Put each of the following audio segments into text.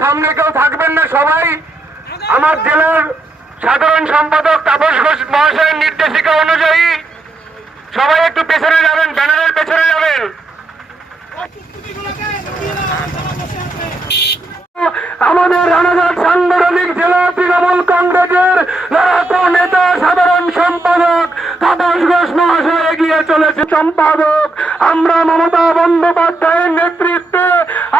সামনে কেউ থাকবেন না, সবাই আমার জেলার সাধারণ সম্পাদক তাপস ঘোষ মহাশয়ের নির্দেশিকা অনুযায়ী সবাই একটু পেছনে যাবেন, ব্যানারের পেছনে যাবেন। আমাদের রানাঘাট সাংগঠনিক জেলা তৃণমূল কংগ্রেসের লড়াকু নেতা সাধারণ সম্পাদক তাপস ঘোষ মহাশয় এগিয়ে চলেছে। সম্পাদক আমরা মমতা বন্দ্যোপাধ্যায়ের নেতৃত্বে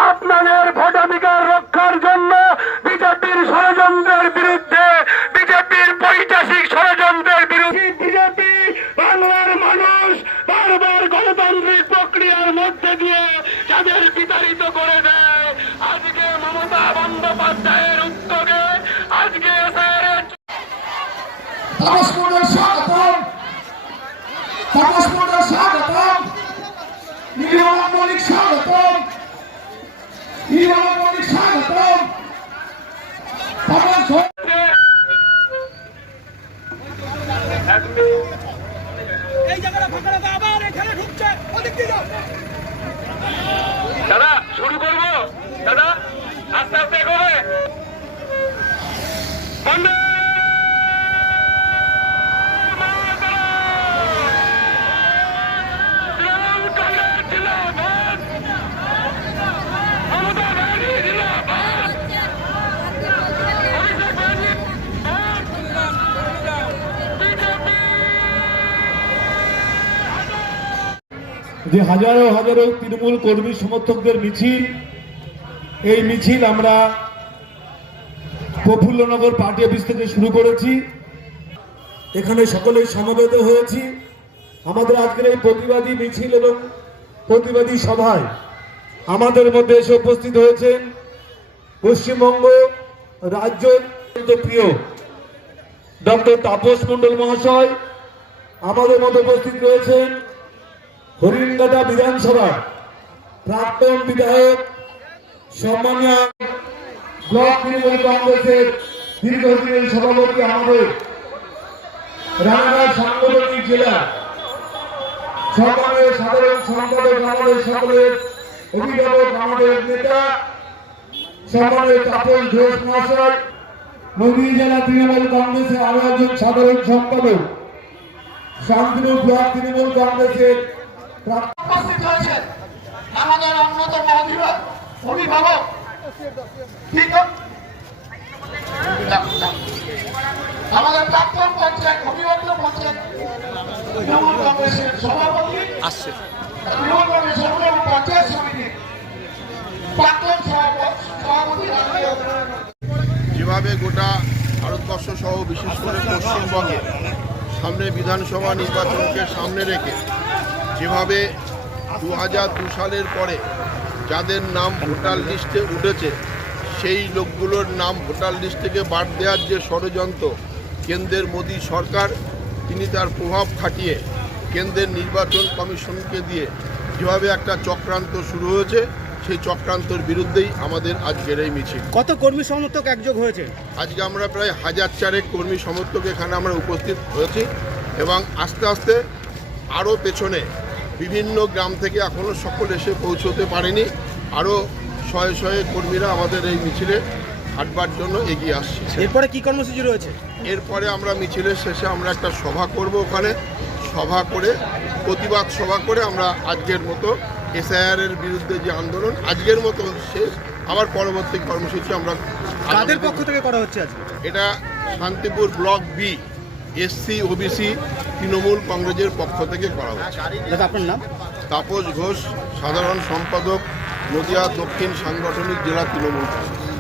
আপনাদের ভোটাধিকার রক্ষার জন্য বিজেপির ষড়যন্ত্রের বিরুদ্ধে, বিজেপির পৈশাচিক ষড়যন্ত্রের বিরুদ্ধে, বিজেপি বাংলার মানুষ বারবার গণতান্ত্রিক প্রক্রিয়ার মধ্যে দিয়ে যাদের বিতাড়িত করে দেয়, আজকে মমতা বন্দ্যোপাধ্যায়ের উদ্যোগে আজকে দাদা শুরু করবো, দাদা আস্তে আস্তে করে যে হাজারো হাজারো তৃণমূল কর্মী সমর্থকদের মিছিল, এই মিছিল আমরা প্রফুল্লনগর পার্টি অফিস থেকে শুরু করেছি। এখানে সকলেই সমবেত হয়েছি। আমাদের আজকের এই প্রতিবাদী মিছিল এবং প্রতিবাদী সভায় আমাদের মধ্যে এসে উপস্থিত হয়েছেন পশ্চিমবঙ্গ রাজ্য প্রিয় ডক্টর তাপস মণ্ডল মহাশয়। আমাদের মধ্যে উপস্থিত রয়েছেন হরিণঘাটা বিধানসভা প্রাক্তন বিধায়ক সম্মানীয় ব্লক তৃণমূল কংগ্রেসের দীর্ঘদিনের সভাপতি, আমাদের রানাঘাট সাংগঠনিক জেলা সম্মানের সাধারণ সম্পাদক, আমাদের সকলের অভিভাবক, আমাদের নেতা সম্মানের তাপস ঘোষ মহাশয়, নদীয়া জেলা তৃণমূল কংগ্রেসের আরো একজন সাধারণ সম্পাদক, শান্তিপুর ব্লক তৃণমূল কংগ্রেসের উপস্থিত হয়েছেন আমাদের অন্যতম অভিভাবক আমাদের প্রাক্তন পঞ্চায়েত অভিভাবক পঞ্চায়েত তৃণমূল কংগ্রেসের সভাপতি আসছে, তৃণমূল কংগ্রেসের পঞ্চায়েত সমিতির প্রাক্তন সভাপতি। যেভাবে গোটা ভারতবর্ষ সহ বিশেষ করে পশ্চিমবঙ্গে সামনে বিধানসভা নির্বাচনকে সামনে রেখে যেভাবে 2002 সালের পরে যাদের নাম ভোটার লিস্টে উঠেছে সেই লোকগুলোর নাম ভোটার লিস্ট থেকে বাদ দেওয়ার যে ষড়যন্ত্র কেন্দ্রের মোদী সরকার, তিনি তার প্রভাব খাটিয়ে কেন্দ্রের নির্বাচন কমিশনকে দিয়ে যেভাবে একটা চক্রান্ত শুরু হয়েছে, সেই চক্রান্তের বিরুদ্ধেই আমাদের আজকের এই মিছিল। কত কর্মী সমর্থক একযোগ হয়েছে? আজকে আমরা প্রায় 1004 কর্মী সমর্থক এখানে আমরা উপস্থিত হয়েছি এবং আস্তে আস্তে আরও পেছনে বিভিন্ন গ্রাম থেকে এখনও সকল এসে পৌঁছতে পারেনি, আরও শয়ে শয়ে কর্মীরা আমাদের এই মিছিলে হাঁটবার জন্য এগিয়ে আসছে। এরপরে কি কর্মসূচি রয়েছে? এরপরে আমরা মিছিলের শেষে আমরা একটা সভা করব, ওখানে সভা করে প্রতিবাদ সভা করে আমরা আজকের মতো SIR এর বিরুদ্ধে যে আন্দোলন আজকের মতো শেষ, আবার পরবর্তী কর্মসূচি আমরা কাদের পক্ষ থেকে করা হচ্ছে আজকে? এটা Shantipur block B SC OBC Trinamool কংগ্রেসের পক্ষ থেকে করা হচ্ছে। আপনার নাম? তাপস ঘোষ, সাধারণ সম্পাদক, নদিয়া দক্ষিণ সাংগঠনিক জেলা তৃণমূল কংগ্রেস।